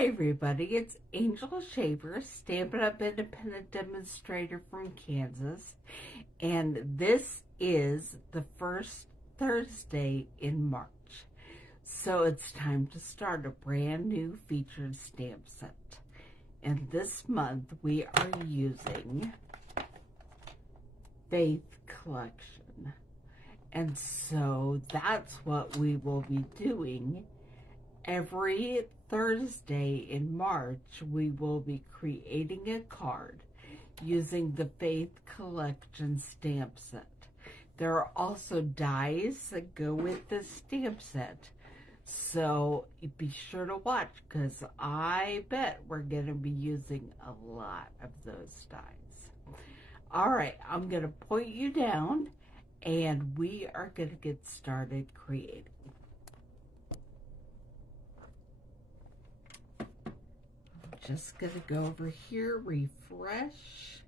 Hi everybody, it's Angel Shaver, Stampin' Up independent demonstrator from Kansas, and this is the first Thursday in March. So it's time to start a brand new featured stamp set. And this month we are using Faith Collection. And so that's what we will be doing. Every Thursday in March, we will be creating a card using the Faith Collection stamp set. There are also dies that go with the stamp set, so be sure to watch because I bet we're going to be using a lot of those dies. All right, I'm going to point you down and we are going to get started creating. Just gonna go over here, refresh,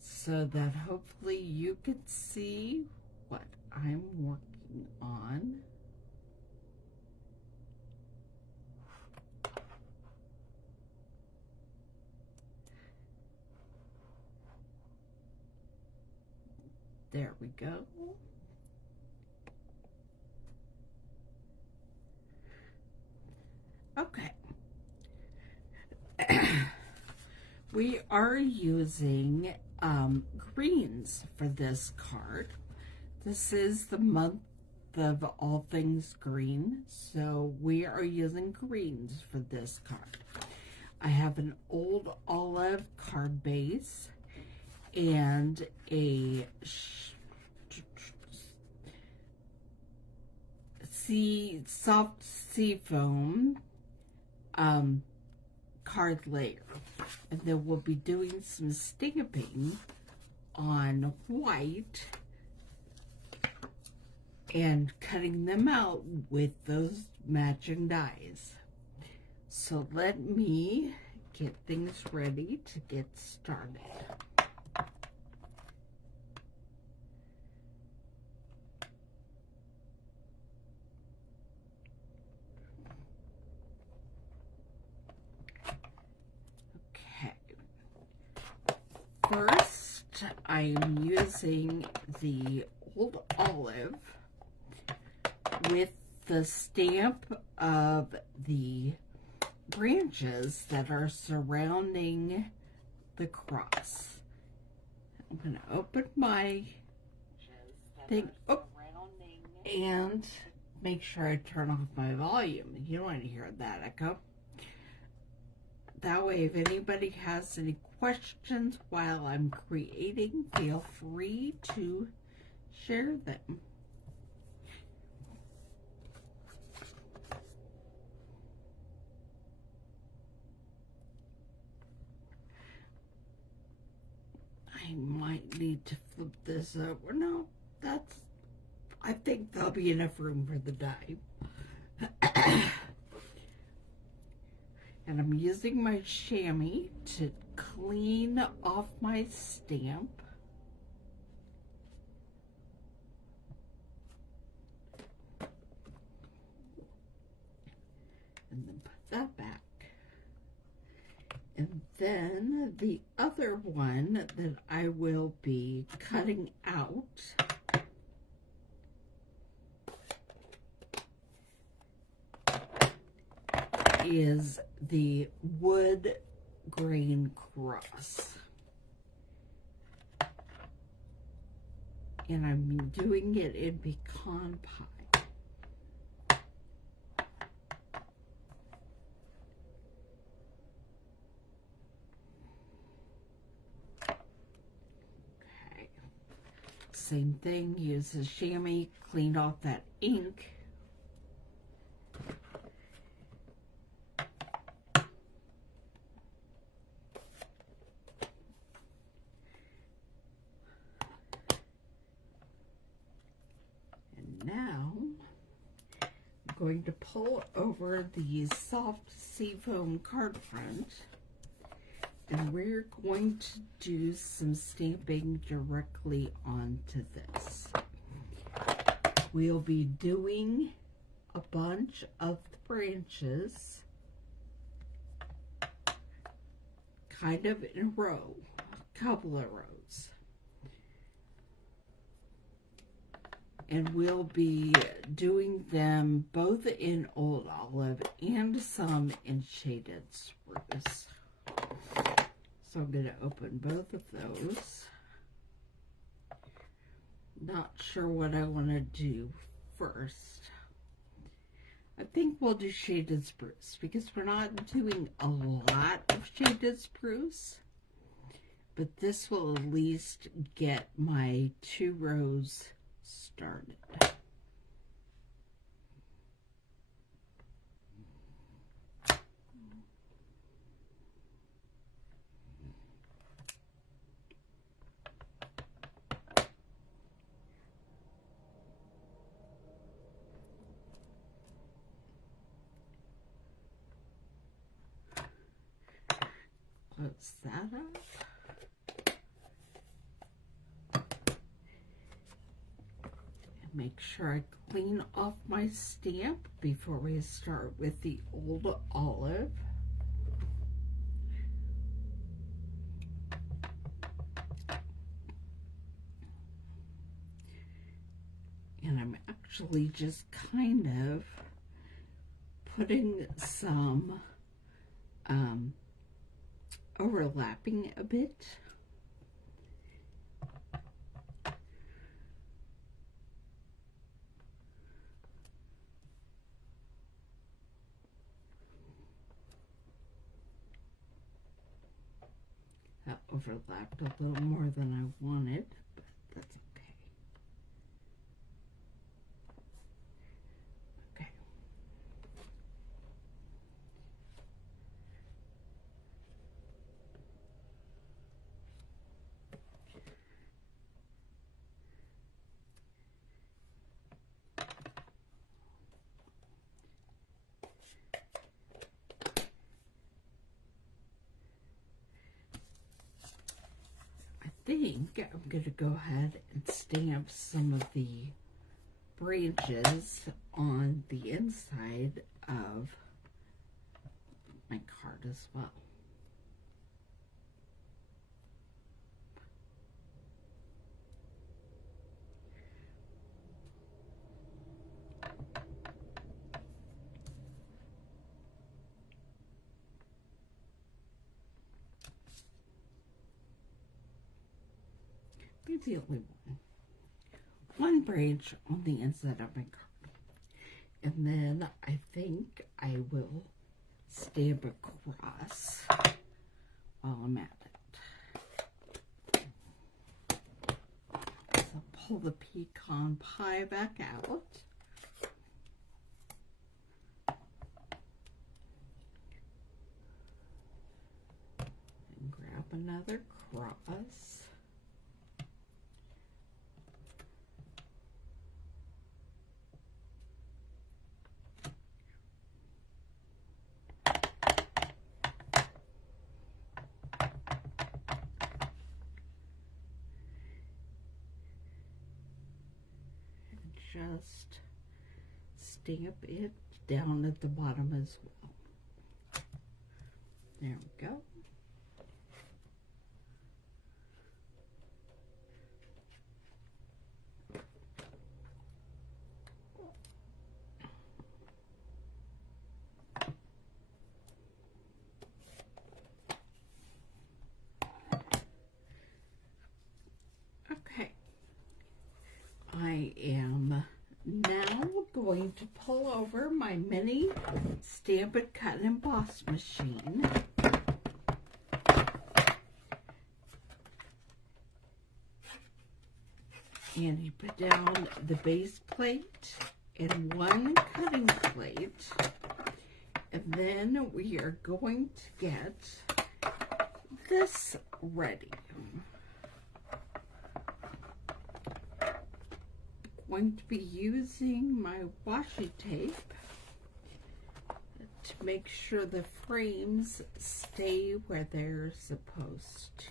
so that hopefully you can see what I'm working on. There we go. Okay. We are using greens for this card. This is the month of all things green, so we are using greens for this card. I have an old olive card base and a soft seafoam card layer, and then we'll be doing some stamping on white and cutting them out with those matching dies. So let me get things ready to get started. First, I'm using the old olive with the stamp of the branches that are surrounding the cross. I'm going to open my thing and make sure I turn off my volume. You don't want to hear that echo. That way, if anybody has any questions while I'm creating, feel free to share them. I might need to flip this over. No, I think there'll be enough room for the die. And I'm using my chamois to clean off my stamp. And then put that back. And then the other one that I will be cutting out is the wood grain cross. And I'm doing it in pecan pie. Okay. Same thing, use the chamois, clean off that ink. Now, I'm going to pull over the soft seafoam card front, and we're going to do some stamping directly onto this. We'll be doing a bunch of the branches kind of in a row, a couple of rows. And we'll be doing them both in Old Olive and some in Shaded Spruce. So I'm going to open both of those. Not sure what I want to do first. I think we'll do Shaded Spruce because we're not doing a lot of Shaded Spruce. But this will at least get my 2 rows started. Close that up. Make sure I clean off my stamp before we start with the Old Olive. And I'm actually just kind of putting some overlapping a bit. That overlapped a little more than I wanted, but that's okay. Okay. I think I'm going to go ahead and stamp some of the branches on the inside of my card as well. Maybe only one branch on the inside of my card. And then I think I will stamp across while I'm at it. So pull the pecan pie back out. And grab another cross. Just stamp it down at the bottom as well. There we go. Okay. I am now going to pull over my mini Stamp It, Cut, and Emboss machine. And you put down the base plate and one cutting plate. And then we are going to get this ready. Going to be using my washi tape to make sure the frames stay where they're supposed to.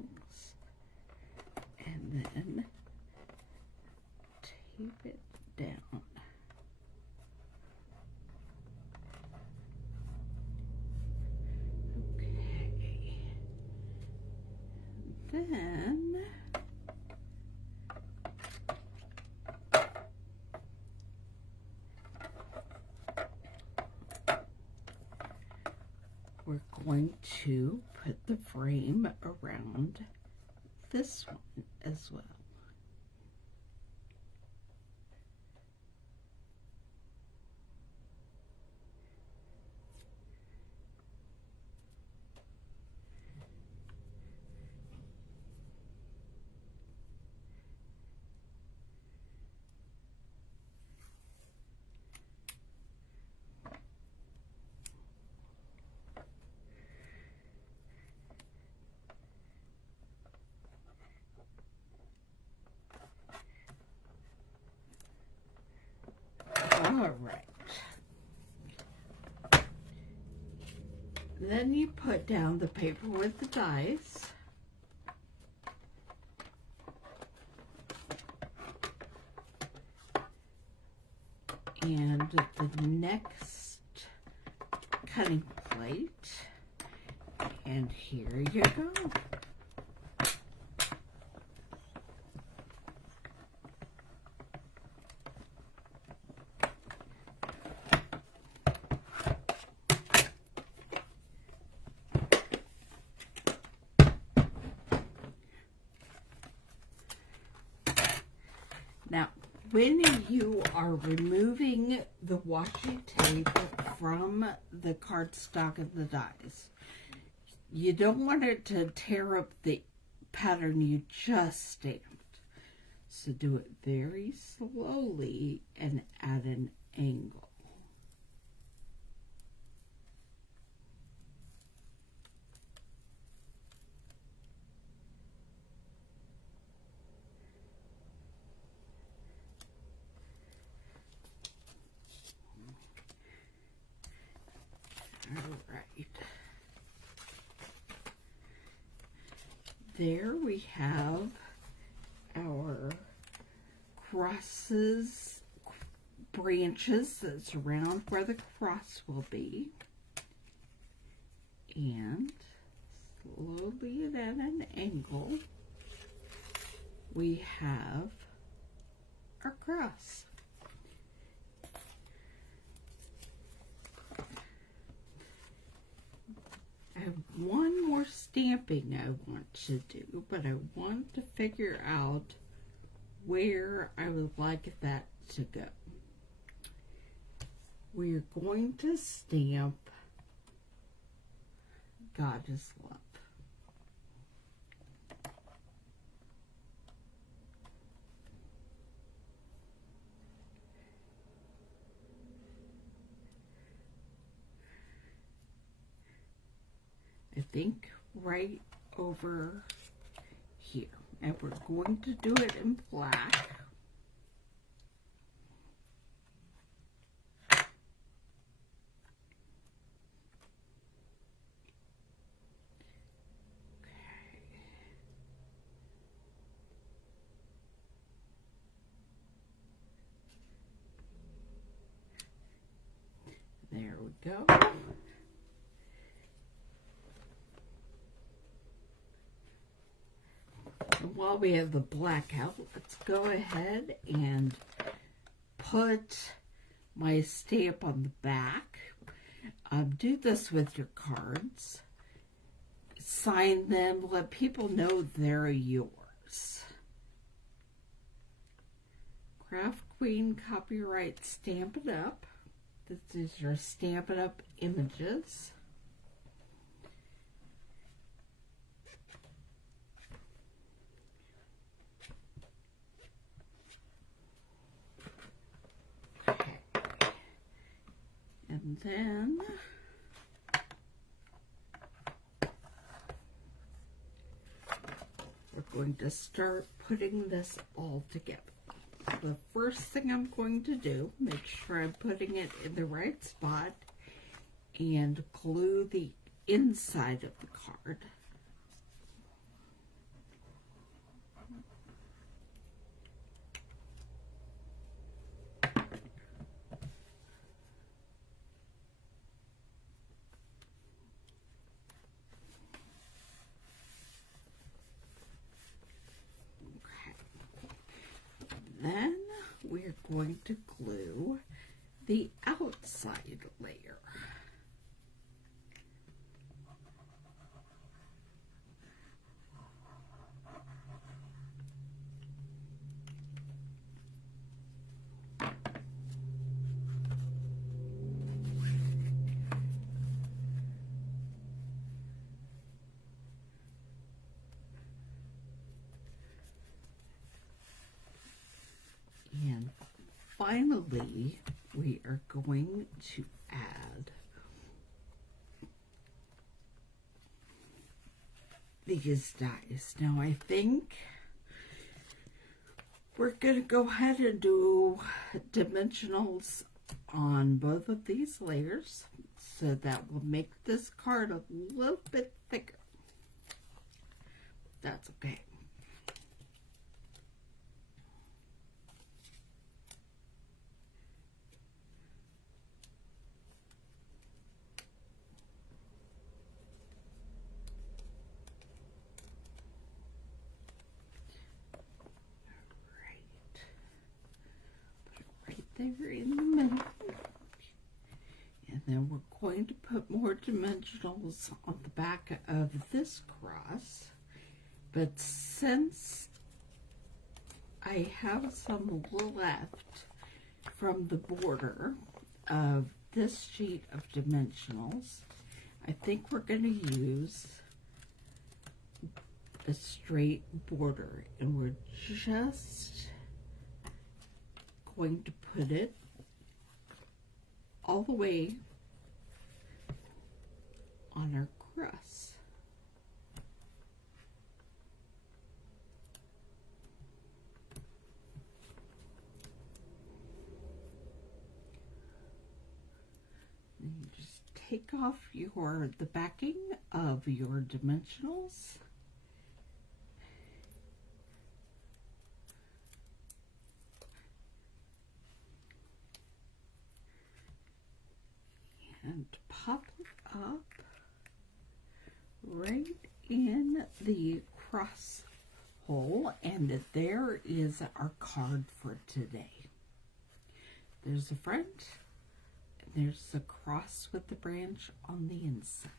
songs. And then tape it down. Okay. Then we're going to put the frame around this one as well. All right. Then you put down the paper with the dies. And the next cutting plate. And here you go. Now, when you are removing the washi tape from the cardstock and the dies, you don't want it to tear up the pattern you just stamped. So do it very slowly and at an angle. All right. There we have our crosses, branches that surround where the cross will be. And slowly and at an angle, we have our cross. I have one more stamping I want to do, but I want to figure out where I would like that to go. We're going to stamp Goddess Love. I think right over here. And we're going to do it in black. There we go. And while we have the black out, let's go ahead and put my stamp on the back. Do this with your cards. Sign them. Let people know they're yours. Craft Queen copyright Stampin' Up. This is your Stampin' Up images. Okay. And then we're going to start putting this all together. The first thing I'm going to do, make sure I'm putting it in the right spot, and glue the inside of the card. going to glue the outside layer. And finally, we are going to add these dies. Now, I think we're going to go ahead and do dimensionals on both of these layers, so that will make this card a little bit thicker. That's okay. There in the middle, and then we're going to put more dimensionals on the back of this cross. But since I have some left from the border of this sheet of dimensionals, I think we're going to use a straight border, and we're just going to put it all the way on our cross. And you just take off the backing of your dimensionals. And pop it up right in the cross hole, and there is our card for today. There's the front, and there's the cross with the branch on the inside.